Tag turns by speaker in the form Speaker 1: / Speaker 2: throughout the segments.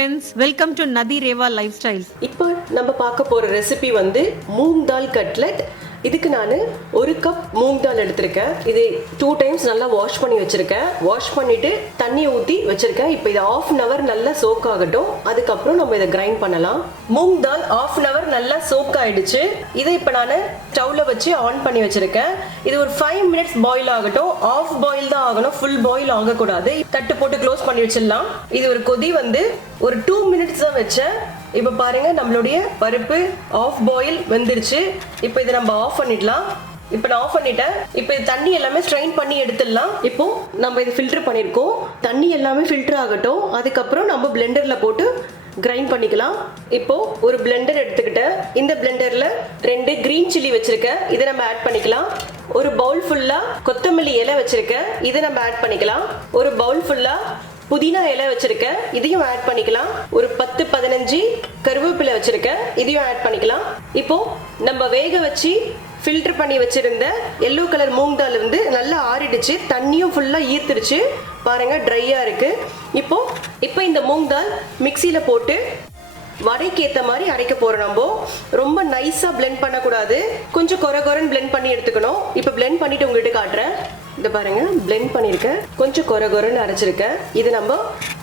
Speaker 1: Friends welcome to நதி Rewa life styles
Speaker 2: இப்போ நம்ம பார்க்க போகிற ரெசிபி வந்து மூங் தால் கட்லெட் இதுக்கு நான் ஒரு கப் மூங் தால் எடுத்திருக்கேன். இது டூ டைம்ஸ் நல்லா வாஷ் பண்ணி வச்சிருக்கேன். வாஷ் பண்ணிட்டு தண்ணி ஊற்றி வச்சிருக்கேன். இப்போ இது ஆஃப் அன் ஹவர் நல்லா சோக் ஆகட்டும். அதுக்கப்புறம் நம்ம இதை கிரைண்ட் பண்ணலாம். Moong dal half an hour நல்லா சோக் ஆயிடுச்சு. இதை இப்போ நான் ஸ்டவ்ல வச்சு ஆன் பண்ணி வச்சிருக்கேன். இது ஒரு ஃபைவ் மினிட்ஸ் பாயில் ஆகட்டும். ஆஃப் பாயில் தான் ஆகணும். ஃபுல் பாயில் ஆகக்கூடாது. தட்டு போட்டு க்ளோஸ் பண்ணி வச்சிடலாம். இது ஒரு கொதி வந்து ஒரு டூ மினிட்ஸ் தான் வச்சேன். இப்போ பாருங்க நம்மளுடைய பருப்பு ஆஃப் பாயில் வெந்துருச்சு. இப்போ இதை நம்ம ஆஃப் பண்ணிடலாம். இப்போ நான் ஆஃப் பண்ணிட்டேன். இப்போ இது தண்ணி எல்லாமே ஸ்ட்ரெயின் பண்ணி எடுத்துடலாம். இப்போ நம்ம இது ஃபில்டர் பண்ணியிருக்கோம் தண்ணி எல்லாமே ஃபில்டர் ஆகட்டும். அதுக்கப்புறம் நம்ம பிளெண்டர்ல போட்டு கிரைண்ட் பண்ணிக்கலாம். இப்போ ஒரு பிளெண்டர் எடுத்துக்கிட்டேன். இந்த பிளெண்டர்ல ரெண்டு கிரீன் சில்லி வச்சிருக்கேன். இதை நம்ம ஆட் பண்ணிக்கலாம். ஒரு பவுல் ஃபுல்லா கொத்தமல்லி இலை வச்சிருக்கேன். இதை நம்ம ஆட் பண்ணிக்கலாம். ஒரு பவுல் ஃபுல்லா புதினா இலை வச்சிருக்கேன் இதையும் ஆட் பண்ணிக்கலாம். ஒரு பத்து பதினஞ்சு கருவேப்பிலை வச்சிருக்கேன் இதையும் ஆட் பண்ணிக்கலாம். இப்போ நம்ம வேக வச்சு ஃபில்டர் பண்ணி வச்சிருந்த எல்லோ கலர் மூங் தால் வந்து நல்லா ஆறிடுச்சு. தண்ணியும் ஃபுல்லாக ஈர்த்துடுச்சு. பாருங்க ட்ரையாக இருக்கு. இப்போ இப்போ இந்த மூங் தால் மிக்சியில் போட்டு வடைக்கு ஏற்ற மாதிரி அரைக்க போகிறோம் நம்ம. ரொம்ப நைஸாக பிளெண்ட் பண்ணக்கூடாது. கொஞ்சம் கொர கொரன்னு பிளெண்ட் பண்ணி எடுத்துக்கணும். இப்போ பிளெண்ட் பண்ணிட்டு உங்கள்கிட்ட காட்டுறேன். இந்த பாருங்க பிளெண்ட் பண்ணியிருக்கேன் கொஞ்சம் கொர கொரன்னு அரைச்சிருக்கேன். இது நம்ம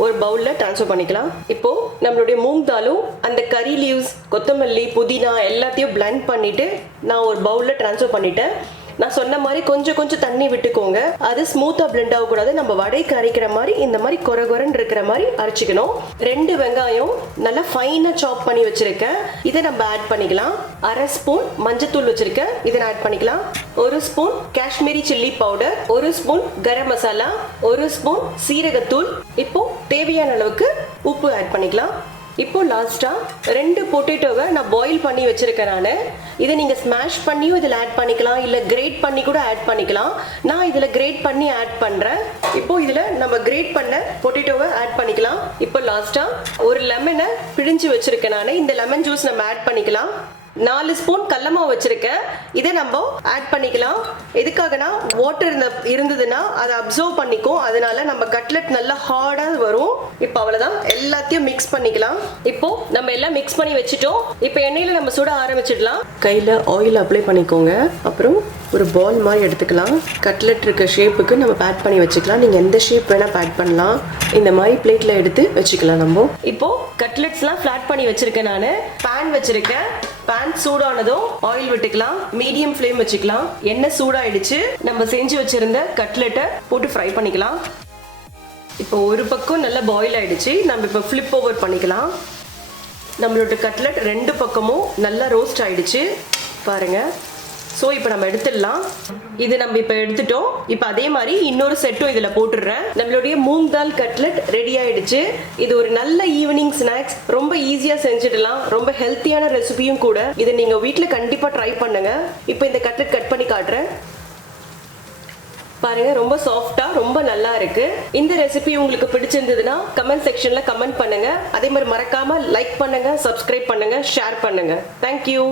Speaker 2: ஒரு பவுலில் ட்ரான்ஸ்ஃபர் பண்ணிக்கலாம். இப்போ நம்மளுடைய மூங் தாலும் அந்த கறி லீவ்ஸ் கொத்தமல்லி புதினா எல்லாத்தையும் பிளெண்ட் பண்ணிட்டு நான் ஒரு பவுலில் ட்ரான்ஸ்ஃபர் பண்ணிட்டேன். நான் சொன்ன மாதிரி கொஞ்சம் கொஞ்சம் தண்ணி விட்டுக்கோங்க. அது ஸ்மூத்தா பிளெண்ட் ஆகக்கூடாது. நம்ம வடைக்கு அரைக்கிற மாதிரி இந்த மாதிரி கொர கொரன்னு இருக்கிற மாதிரி அரைச்சிக்கணும். ரெண்டு வெங்காயம் நல்லா ஃபைனா சாப் பண்ணி வச்சிருக்கேன். இதை நம்ம ஆட் பண்ணிக்கலாம். அரை ஸ்பூன் மஞ்சத்தூள் வச்சிருக்கேன். இதை ஆட் பண்ணிக்கலாம். ஒரு ஸ்பூன் காஷ்மீரி சில்லி பவுடர் ஒரு ஸ்பூன் கரம் மசாலா ஒரு ஸ்பூன் சீரகத்தூள். இப்போ தேவையான அளவுக்கு உப்பு ஆட் பண்ணிக்கலாம். இப்போ லாஸ்ட்டாக ரெண்டு பொட்டேட்டோவை நான் பாயில் பண்ணி வச்சுருக்கேன் நான். இதை நீங்கள் ஸ்மாஷ் பண்ணியும் இதில் ஆட் பண்ணிக்கலாம். இல்லை கிரேட் பண்ணி கூட ஆட் பண்ணிக்கலாம். நான் இதில் கிரேட் பண்ணி ஆட் பண்ணுறேன் இப்போ இதில் நம்ம கிரேட் பண்ண பொட்டேட்டோவை ஆட் பண்ணிக்கலாம். இப்போ லாஸ்ட்டாக ஒரு லெமனை பிழிஞ்சு வச்சுருக்கேன் நான். இந்த லெமன் ஜூஸ் நம்ம ஆட் பண்ணிக்கலாம். நாலு ஸ்பூன் கடலமாவு வச்சிருக்கேன். இதை நம்ம ஆட் பண்ணிக்கலாம். எதுக்காகனா வாட்டர் இருந்த இருந்ததுன்னா அதை அப்சர்வ் பண்ணிக்கும். அதனால நம்ம கட்லெட் நல்லா ஹார்டாக வரும். இப்போ அவ்வளோதான் எல்லாத்தையும் மிக்ஸ் பண்ணிக்கலாம். இப்போ நம்ம எல்லாம் மிக்ஸ் பண்ணி வச்சுட்டோம். இப்போ எண்ணெயில் நம்ம சுட ஆரம்பிச்சிடலாம். கையில் ஆயில் அப்ளை பண்ணிக்கோங்க. அப்புறம் ஒரு பால் மாதிரி எடுத்துக்கலாம். கட்லெட் இருக்க ஷேப்புக்கு நம்ம பேட் பண்ணி வச்சுக்கலாம். நீங்கள் எந்த ஷேப் வேணால் பேட் பண்ணலாம். இந்த மாதிரி பிளேட்டில் எடுத்து வச்சுக்கலாம் நம்ம. இப்போது கட்லெட்ஸ்லாம் ஃப்ளாட் பண்ணி வச்சுருக்கேன் நான். பேன் வச்சுருக்கேன். பேன் சூடானதும் ஆயில் விட்டுக்கலாம். மீடியம் ஃப்ளேம் வச்சுக்கலாம். எண்ணெய் சூடாயிடுச்சு. நம்ம செஞ்சு வச்சிருந்த கட்லெட்டை போட்டு ஃப்ரை பண்ணிக்கலாம். இப்போ ஒரு பக்கம் நல்லா பாயில் ஆயிடுச்சு. நம்ம இப்போ ஃப்ளிப் ஓவர் பண்ணிக்கலாம். நம்மளோட கட்லெட் ரெண்டு பக்கமும் நல்லா ரோஸ்ட் ஆயிடுச்சு. பாருங்க. ஸோ இப்போ நம்ம எடுத்துடலாம். இது நம்ம இப்போ எடுத்துட்டோம். இப்போ அதே மாதிரி இன்னொரு செட்டும் இதில் போட்டுடுறேன். நம்மளுடைய மூங் தால் கட்லெட் ரெடி ஆயிடுச்சு. இது ஒரு நல்ல ஈவினிங் ஸ்நாக்ஸ் ரொம்ப ஈஸியாக செஞ்சிடலாம். ரொம்ப ஹெல்த்தியான ரெசிபியும் கூட. இதை நீங்கள் வீட்டில் கண்டிப்பாக ட்ரை பண்ணுங்க. இப்போ இந்த கட்லெட் கட் பண்ணி காட்டுறேன். பாருங்க ரொம்ப சாஃப்டா ரொம்ப நல்லா இருக்கு. இந்த ரெசிபி உங்களுக்கு பிடிச்சிருந்ததுன்னா கமெண்ட் செக்ஷன்ல கமெண்ட் பண்ணுங்க. அதே மாதிரி மறக்காம லைக் பண்ணுங்க சப்ஸ்கிரைப் பண்ணுங்க ஷேர் பண்ணுங்க. தேங்க்யூ